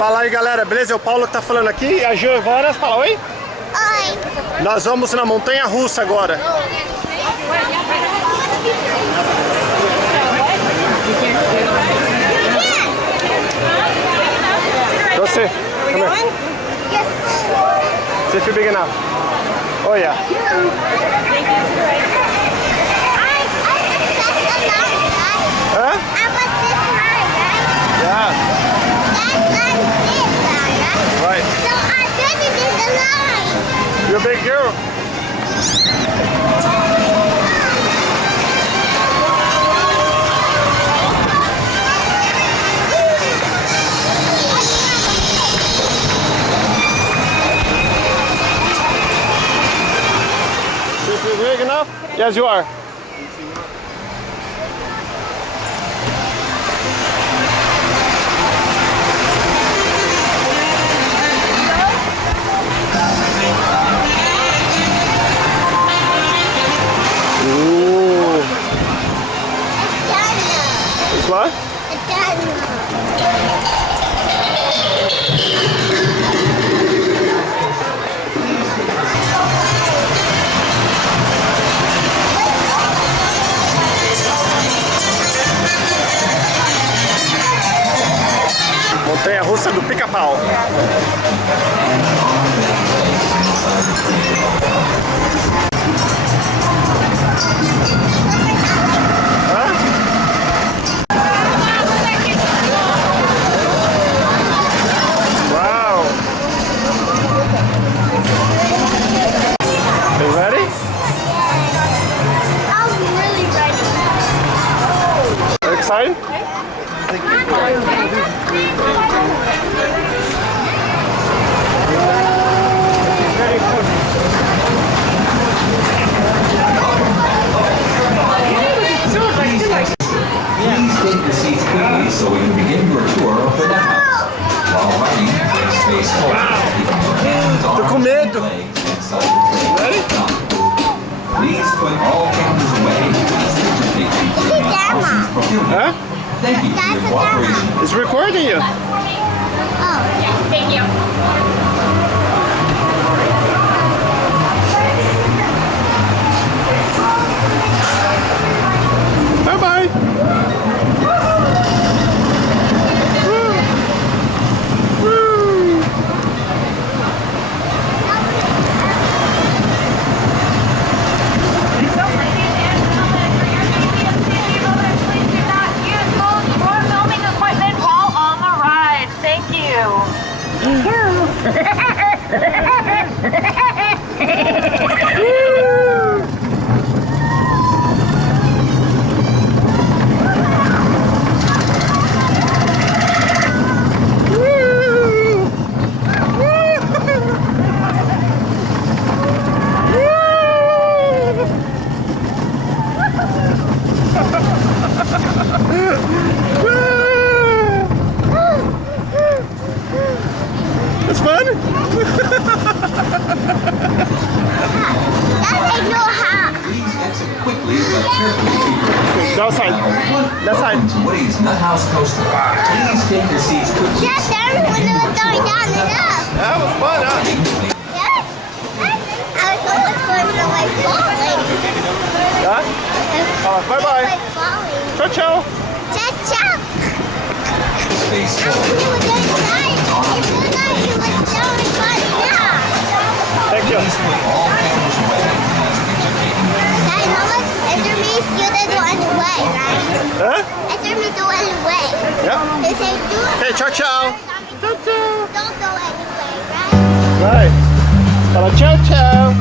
Fala aí, galera, beleza? É o Paulo que tá falando aqui e a Giovanna fala oi? Oi. Nós vamos na Montanha Russa agora. Você, come here. See if you're big enough. Oh yeah. Huh? Yeah. Right. So I did the line. You're a big girl. You're big enough? Yes, you are. Ooh. It's what? Montanha Russa do pica-pau. Wow. Are you ready? I'm really ready. Are you excited? Please take the seats quickly so we can begin your tour of the Nuthouse. While running, take space forward, keeping your hands on Tô com medo. Ready? Please put all cameras away. Please take It's a camera. Huh? Thank you for your cooperation. It's recording you. Oh, thank you. Bye-bye. It's fun? That's a new hat. Please exit quickly but carefully keep your That side. That side. Welcome to Woody's Nuthouse Coaster. Please take your seats quickly. Yes, there was when it was going down and up. That was fun, huh? Yes. I was almost going to like falling. Huh? Bye-bye. Like falling. Ciao, ciao. Cha-cha. Space I forward. knew it was inside. It looked like it was down and going down. Thank you. Please put all cameras away. Dad, how much enter me still the door in the way, right? Huh? Enter me door in the way. Yep. They say do Hey, ciao, ciao. don't go anyway, right? Right. Fala ciao, ciao.